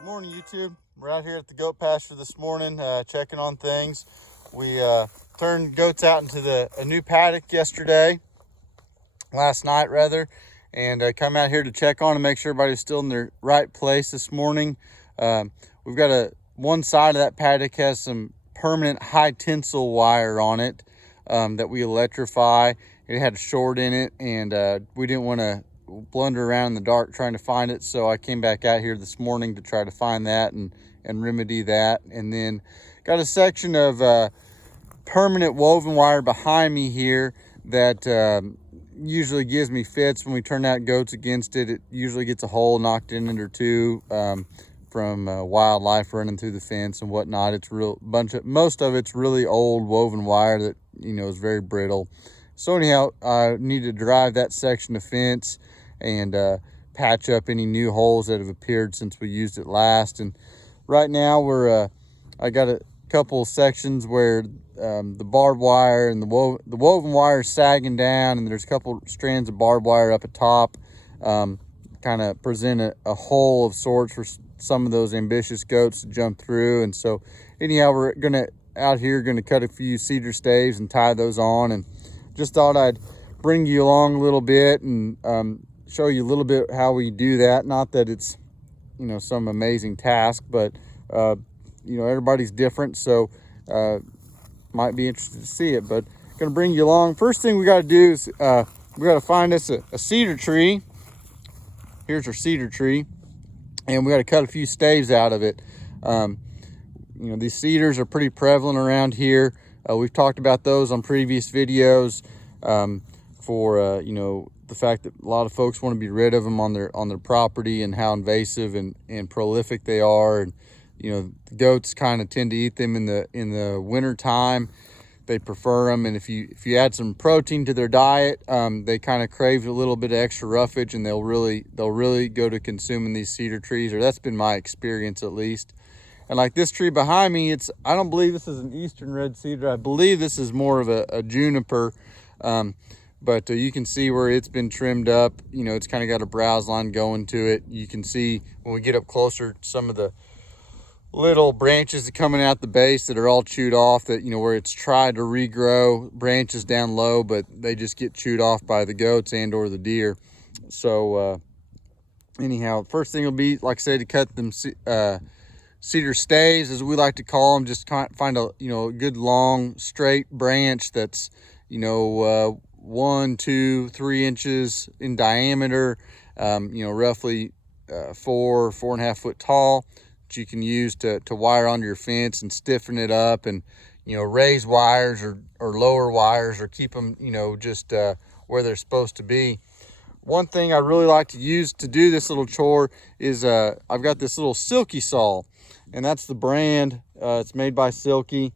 Good morning, YouTube. We're out here at the goat pasture this morning, checking on things. We turned goats out into a new paddock last night rather, and come out here to check on and make sure everybody's still in their right place this morning. We've got one side of that paddock has some permanent high tensile wire on it that we electrify. It had a short in it, and we didn't want to blunder around in the dark trying to find it, so I came back out here this morning to try to find that and remedy that. And then got a section of permanent woven wire behind me here that usually gives me fits when we turn out goats against it. It usually gets a hole knocked in it or two from wildlife running through the fence and whatnot. It's most of it's really old woven wire that is very brittle. So anyhow, I need to drive that section of fence and patch up any new holes that have appeared since we used it last. And right now I got a couple of sections where the barbed wire and the woven wire is sagging down, and there's a couple strands of barbed wire up at top, kind of present a hole of sorts for some of those ambitious goats to jump through. And so anyhow, we're gonna cut a few cedar staves and tie those on, and just thought I'd bring you along a little bit and show you a little bit how we do that. Not that it's some amazing task, but everybody's different, so might be interested to see it. But gonna bring you along. First thing we got to do is we got to find us a cedar tree. Here's our cedar tree, and we got to cut a few staves out of it. These cedars are pretty prevalent around here. We've talked about those on previous videos for the fact that a lot of folks want to be rid of them on their property, and how invasive and prolific they are. And the goats kind of tend to eat them in the winter time. They prefer them, and if you add some protein to their diet, they kind of crave a little bit of extra roughage, and they'll really go to consuming these cedar trees, or that's been my experience at least. And like this tree behind me, I don't believe this is an eastern red cedar. I believe this is more of a juniper. But you can see where it's been trimmed up. It's kind of got a browse line going to it. You can see when we get up closer, some of the little branches that coming out the base that are all chewed off, that where it's tried to regrow branches down low, but they just get chewed off by the goats and or the deer. So anyhow, first thing will be, like I said, to cut them cedar staves, as we like to call them. Just find a good long straight branch that's 1, 2, 3 inches in diameter, roughly 4.5 foot tall, that you can use to wire onto your fence and stiffen it up, and raise wires or lower wires, or keep them just where they're supposed to be. One thing I really like to use to do this little chore is I've got this little Silky saw, and that's the brand. It's made by Silky.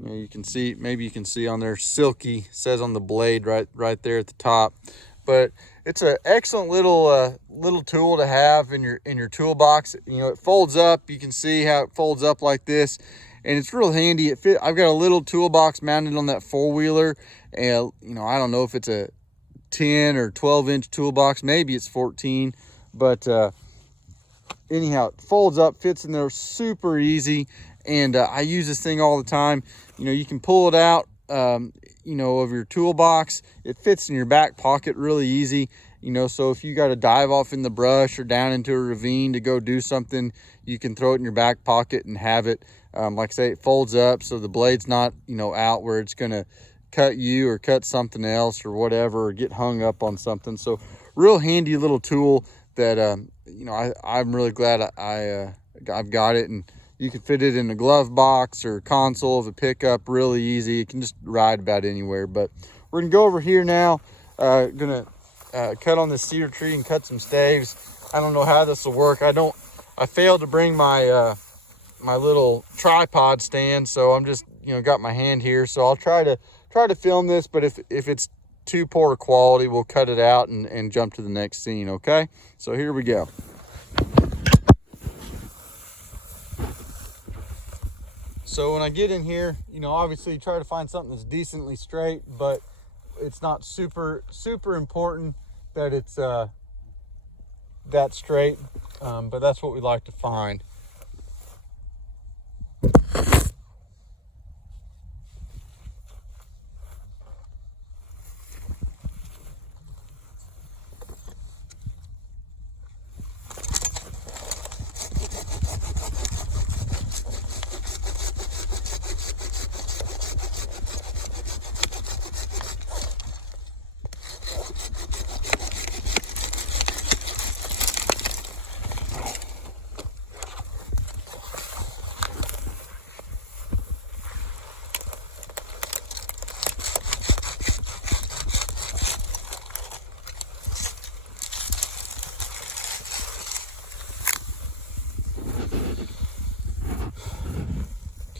You can see, maybe you can see on there, Silky says on the blade right there at the top. But it's an excellent little tool to have in your toolbox. It folds up. You can see how it folds up like this, and it's real handy. I've got a little toolbox mounted on that four-wheeler, and I don't know if it's a 10 or 12 inch toolbox, maybe it's 14, but anyhow, it folds up, fits in there super easy. And I use this thing all the time. You can pull it out of your toolbox. It fits in your back pocket really easy. So if you got to dive off in the brush or down into a ravine to go do something, you can throw it in your back pocket and have it. Like I say, it folds up so the blade's not out where it's gonna cut you or cut something else or whatever, or get hung up on something. So real handy little tool that I'm really glad I've got it. And you can fit it in a glove box or console of a pickup really easy. It can just ride about anywhere. But we're gonna go over here now. Gonna cut on this cedar tree and cut some staves. I don't know how this will work. I failed to bring my my little tripod stand, so I'm just got my hand here. So I'll try to film this, but if it's too poor quality, we'll cut it out and jump to the next scene. Okay, so here we go. So when I get in here, obviously try to find something that's decently straight, but it's not super important that it's that straight. but that's what we like to find.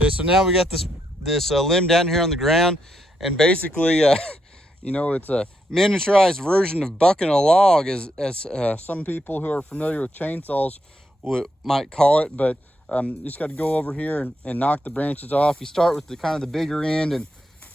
Okay, so now we got this limb down here on the ground, and basically, you know, it's a miniaturized version of bucking a log, as some people who are familiar with chainsaws might call it. But you just got to go over here and knock the branches off. You start with the kind of the bigger end,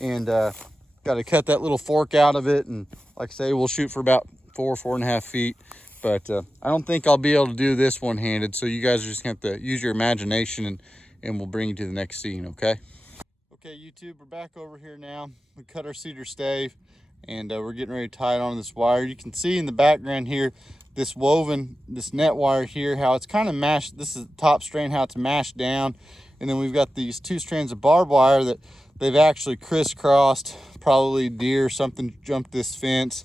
and got to cut that little fork out of it. And like I say, we'll shoot for about 4.5 feet. But I don't think I'll be able to do this one-handed, so you guys are just gonna have to use your imagination, and we'll bring you to the next scene, okay? Okay, YouTube, we're back over here now. We cut our cedar stave, and we're getting ready to tie it on this wire. You can see in the background here, this net wire here, how it's kind of mashed. This is the top strand, how it's mashed down. And then we've got these 2 strands of barbed wire that they've actually crisscrossed. Probably deer or something jumped this fence,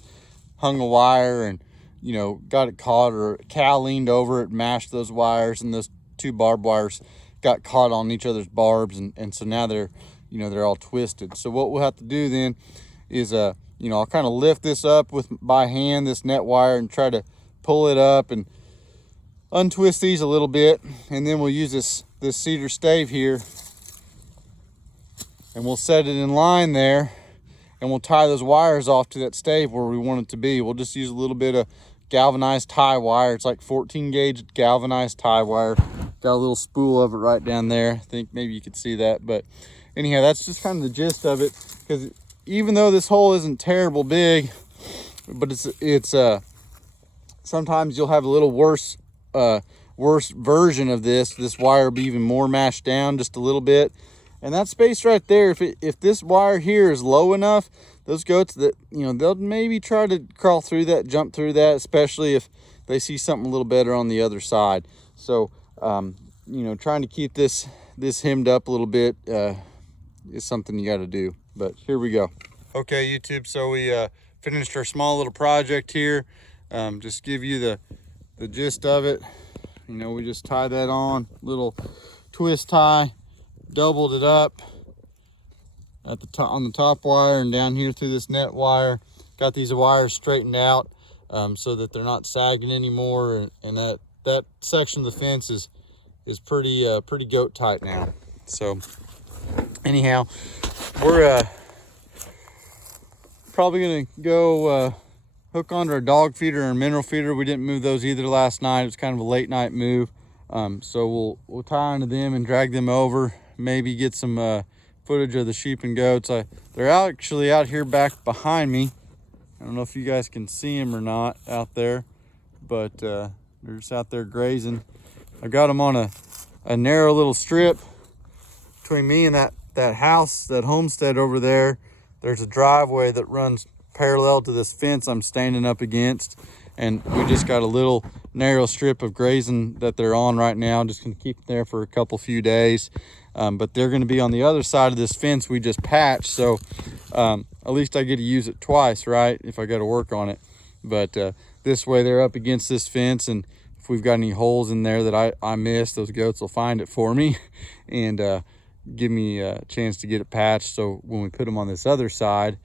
hung a wire, and, you know, got it caught, or a cow leaned over it, mashed those wires, and those 2 barbed wires got caught on each other's barbs, and so now they're, you know, they're all twisted. So what we'll have to do then is, you know, I'll kind of lift this up by hand, this net wire, and try to pull it up and untwist these a little bit, and then we'll use this cedar stave here, and we'll set it in line there, and we'll tie those wires off to that stave where we want it to be. We'll just use a little bit of galvanized tie wire. It's like 14 gauge galvanized tie wire. Got a little spool of it right down there. I think maybe you could see that, but anyhow, that's just kind of the gist of it. Because even though this hole isn't terrible big, but it's sometimes you'll have a little worse version of this wire will be even more mashed down just a little bit. And that space right there, if this wire here is low enough, those goats, that, you know, they'll maybe try to crawl through that, jump through that, especially if they see something a little better on the other side. So you know, trying to keep this hemmed up a little bit is something you got to do. But here we go. Okay, YouTube, so we finished our small little project here. Just give you the gist of it. You know, we just tied that on, little twist tie, doubled it up at the top on the top wire, and down here through this net wire. Got these wires straightened out so that they're not sagging anymore, and that section of the fence is pretty goat tight now. So anyhow, we're probably gonna go hook onto our dog feeder and mineral feeder. We didn't move those either last night. It was kind of a late night move. So we'll tie onto them and drag them over, maybe get some footage of the sheep and goats. They're actually out here back behind me. I don't know if you guys can see them or not out there, but they're just out there grazing. I got them on a narrow little strip between me and that house, that homestead over there. There's a driveway that runs parallel to this fence I'm standing up against, and we just got a little narrow strip of grazing that they're on right now. I'm just gonna keep them there for a few days, but they're gonna be on the other side of this fence we just patched, so at least I get to use it twice, right, if I got to work on it. But this way they're up against this fence, and if we've got any holes in there that I missed, those goats will find it for me and give me a chance to get it patched. So when we put them on this other side,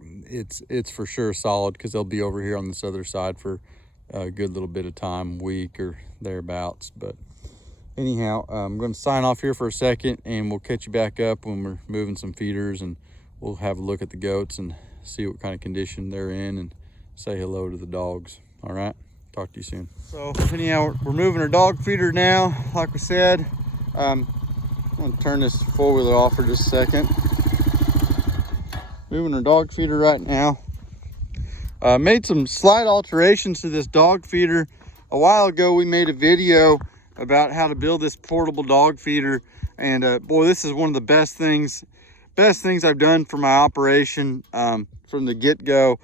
it's for sure solid, because they'll be over here on this other side for a good little bit of time, week or thereabouts. But anyhow, I'm going to sign off here for a second, and we'll catch you back up when we're moving some feeders, and we'll have a look at the goats and see what kind of condition they're in, and say hello to the dogs. All right, talk to you soon. So anyhow, we're moving our dog feeder now, like we said. I'm going to turn this four-wheeler off for just a second. Moving our dog feeder right now. Made some slight alterations to this dog feeder. a while ago we made a video about how to build this portable dog feeder, and boy, this is one of the best things I've done for my operation from the get-go.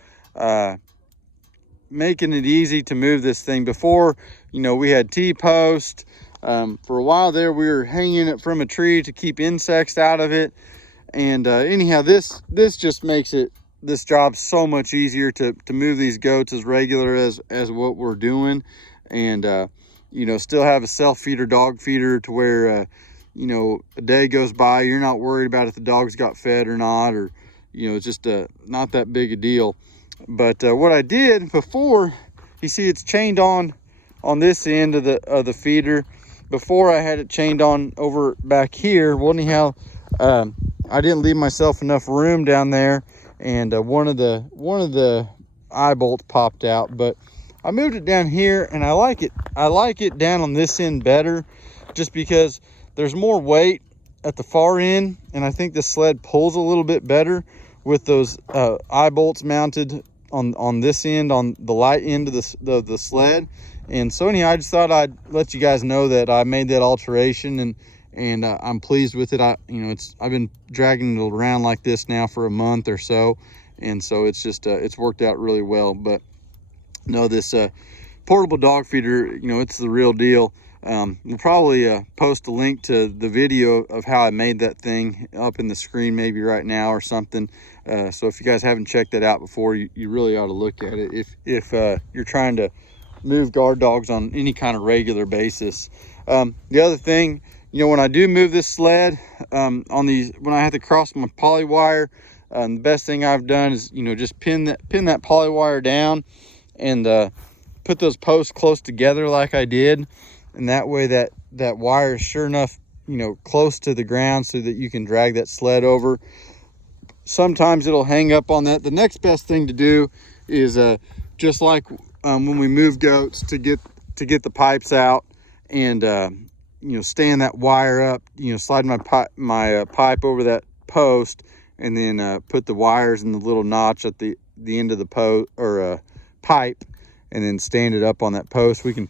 Making it easy to move this thing. Before, you know, we had T-post. For a while there, we were hanging it from a tree to keep insects out of it. And anyhow, this just makes this job so much easier to move these goats as regular as what we're doing. And you know, still have a self-feeder dog feeder to where you know, a day goes by, you're not worried about if the dogs got fed or not, or you know, it's just not that big a deal. But what I did before, you see it's chained on this end of the feeder. Before, I had it chained on over back here. Well, anyhow, I didn't leave myself enough room down there, and one of the eye bolts popped out. But I moved it down here, and I like it down on this end better, just because there's more weight at the far end, and I think the sled pulls a little bit better with those eye bolts mounted on this end, on the light end of the sled. And so anyhow, I just thought I'd let you guys know that I made that alteration, and I'm pleased with it. You know, I've been dragging it around like this now for a month or so, and so it's just it's worked out really well. But no, this portable dog feeder, you know, it's the real deal. We'll probably post a link to the video of how I made that thing up in the screen maybe right now or something. So if you guys haven't checked that out before, you really ought to look at it if you're trying to move guard dogs on any kind of regular basis. The other thing, you know, when I do move this sled, when I have to cross my poly wire, the best thing I've done is, you know, just pin that poly wire down and put those posts close together like I did. And that way that wire is sure enough, you know, close to the ground so that you can drag that sled over. Sometimes it'll hang up on that. The next best thing to do is just like when we move goats, to get the pipes out and you know, stand that wire up, you know, slide my pipe over that post, and then put the wires in the little notch at the end of the post or pipe, and then stand it up on that post. We can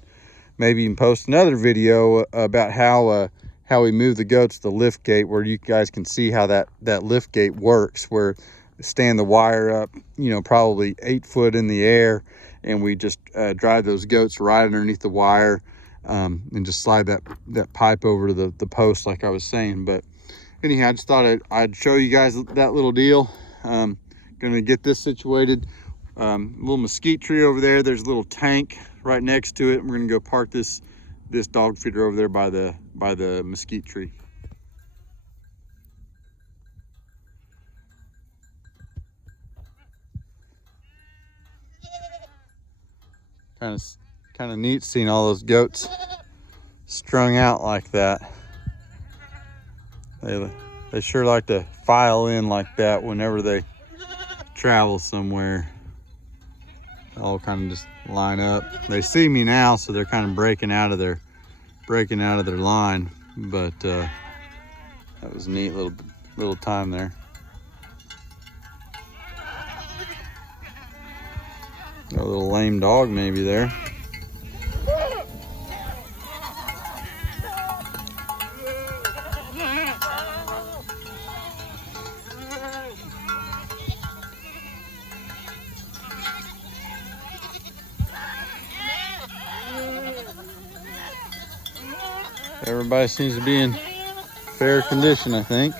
maybe even post another video about how we move the goats to the lift gate, where you guys can see how that lift gate works, where stand the wire up, you know, probably 8 foot in the air, and we just drive those goats right underneath the wire, and just slide that pipe over to the post like I was saying. But anyhow, I just thought I'd show you guys that little deal. Gonna get this situated. Little mesquite tree over there. There's a little tank right next to it. We're gonna go park this dog feeder over there by the mesquite tree. Kind of neat seeing all those goats strung out like that. They sure like to file in like that whenever they travel somewhere. All kind of just line up. They see me now, so they're kind of breaking out of their line. But that was a neat little time there. A little lame dog maybe there. Everybody seems to be in fair condition, I think.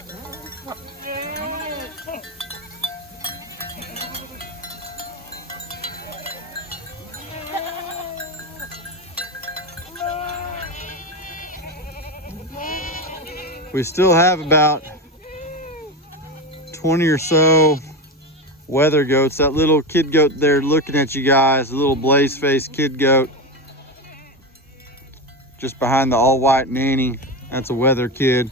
We still have about 20 or so weather goats. That little kid goat there looking at you guys, a little blaze-faced kid goat just behind the all-white nanny. That's a weather kid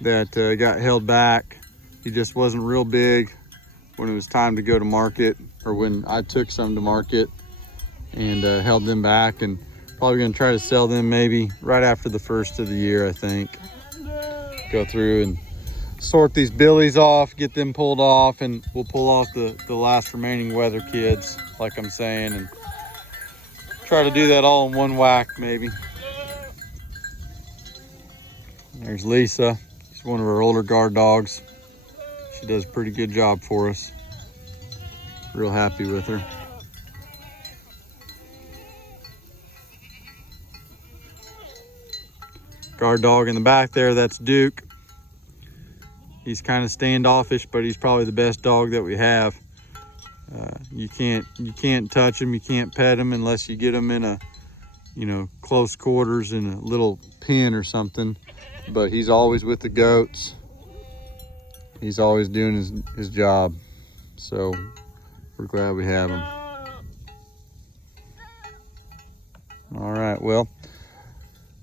that got held back. He just wasn't real big when it was time to go to market, or when I took some to market, and held them back, and probably gonna try to sell them maybe right after the first of the year, I think. Go through and sort these billies off, get them pulled off, and we'll pull off the last remaining weather kids, like I'm saying, and try try to do that all in one whack, maybe. There's Lisa. She's one of our older guard dogs. She does a pretty good job for us. Real happy with her. Guard dog in the back there, that's Duke. He's kind of standoffish, but he's probably the best dog that we have. You can't touch him, you can't pet him unless you get him in a, you know, close quarters in a little pen or something. But he's always with the goats. He's always doing his job. So we're glad we have him. All right, well,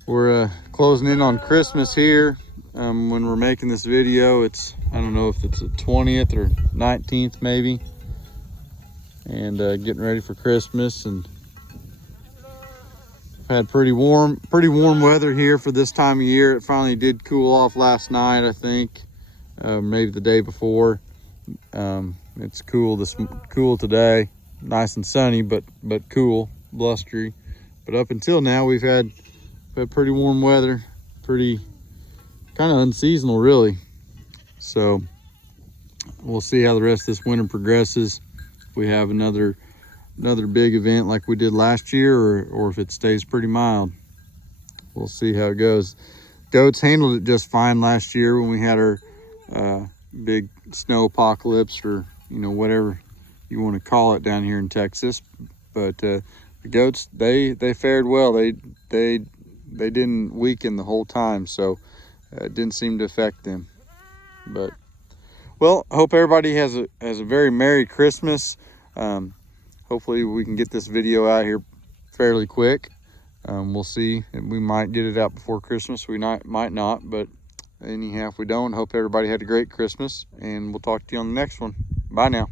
we're closing in on Christmas here. When we're making this video, it's, I don't know if it's the 20th or 19th maybe. And getting ready for Christmas, and had pretty warm weather here for this time of year. It finally did cool off last night, I think, maybe the day before. It's cool today, nice and sunny, but cool, blustery. But up until now, we've had pretty warm weather, pretty kind of unseasonal, really. So we'll see how the rest of this winter progresses. If we have another big event like we did last year, or if it stays pretty mild. We'll see how it goes. Goats handled it just fine last year when we had our big snow apocalypse, or you know, whatever you want to call it down here in Texas. But the goats, they fared well. They didn't weaken the whole time, so it didn't seem to affect them. But well, I hope everybody has a very Merry Christmas. Hopefully we can get this video out here fairly quick. We'll see. We might get it out before Christmas. We might not, but anyhow, if we don't, hope everybody had a great Christmas, and we'll talk to you on the next one. Bye now.